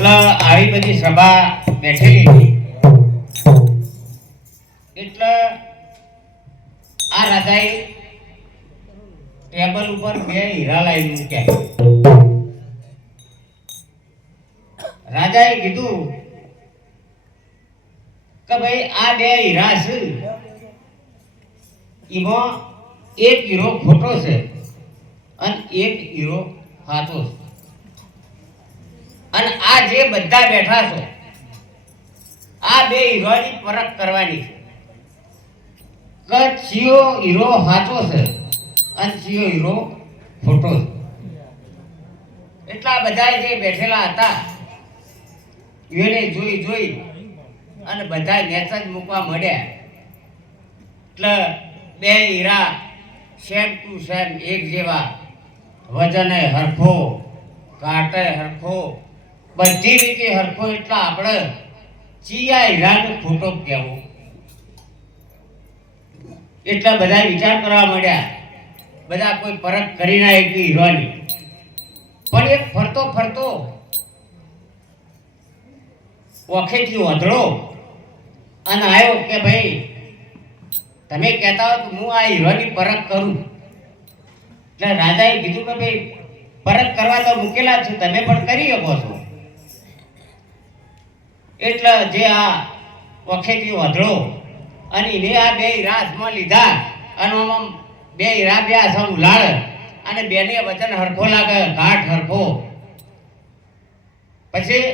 એટલે આવી બધી સભા બેઠેલી હતી એટલે આ રાજાએ ટેબલ ઉપર બે હીરા લાવી મૂક્યા. રાજાએ કીધું કે ભાઈ આ બે હીરા છે, એમાં એક હીરો ખોટો છે અને એક હીરો સાચો છે. અને આ જે બધા બેઠા છો આ બે હીરાની પરખ કરવાની છે કે ચિયો હીરો સાચો છે અને ચિયો હીરો ખોટો છે. એટલા બધા જે બેઠેલા હતા એને જોઈ અને બધા નેચ જ મૂકવા મળ્યા. એટલે બે હીરા સેમ ટુ સેમ એક જેવા, વજને હરખો, કાંટે હરખો, બધી રીતે હરખો. એટલે આપણે ચિયા હીરાને ખોટો કહેવો. એટલા બધા વિચાર કરવા માંડ્યા. બધા કોઈ પરખ કરી ના એક હીરાની. પણ એક ફરતો ઓખેથી વધડો અને આવ્યો કે ભાઈ તમે કહેતા હો તો હું આ હીરાની પરખ કરું. એટલે રાજાએ કીધું કે ભાઈ પરખ કરવા તો મૂકેલા છે, તમે પણ કરી શકો છો. એટલે જે આ ઓખેથી વધડો અને એને આ બે હીરા હાથમાં લીધા અને આમાં બે હીરા બે હાથમાં ઉલાળ અને બેને વચન હરખો લાગે, ઘાટ હરખો. પછી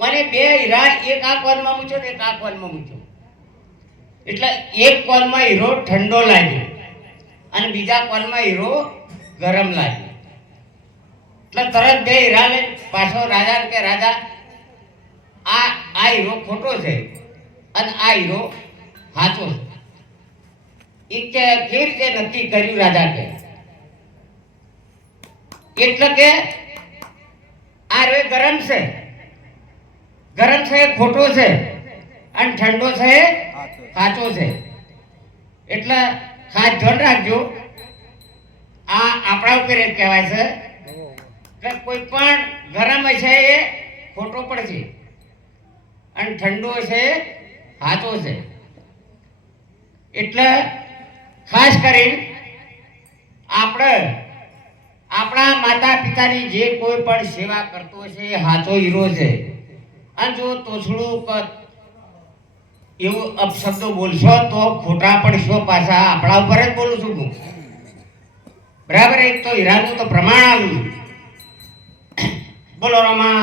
મને બે હીરા એક આ કોનમાં મૂક્યો ને એક આ કોનમાં મૂક્યો. એટલે એક કોનમાં હીરો ઠંડો લાગ્યો અને બીજા કોનમાં હીરો ગરમ લાગ્યો. એટલે તરત બે હીરા લઈને પાછો રાજા કે રાજા આ હીરો ખોટો છે અને આ હીરો સાચો છે. એ કે કેવી રીતે નક્કી કર્યું રાજા કે? એટલે કે આ રે ગરમ છે એ ખોટો છે અને ઠંડો છે એ સાચો છે. એટલે ખાસ ધ્યાન રાખજો. આ આપણા ઉપર એક કહેવાય છે કે કોઈ પણ ગરમ છે એ ખોટો પડશે અને ઠંડો છે એ સાચો છે. એટલે ખાસ કરીને આપણે આપણા માતા પિતાની જે કોઈ પણ સેવા કરતો છે એ સાચો હીરો છે. અને જો તોછડું એવું અપશબ્દો બોલશો તો ખોટા પડશો. પાછા આપણા ઉપર જ બોલું છું હું, બરાબર? એક તો હીરાનું તો પ્રમાણ આલું. બોલો રમા.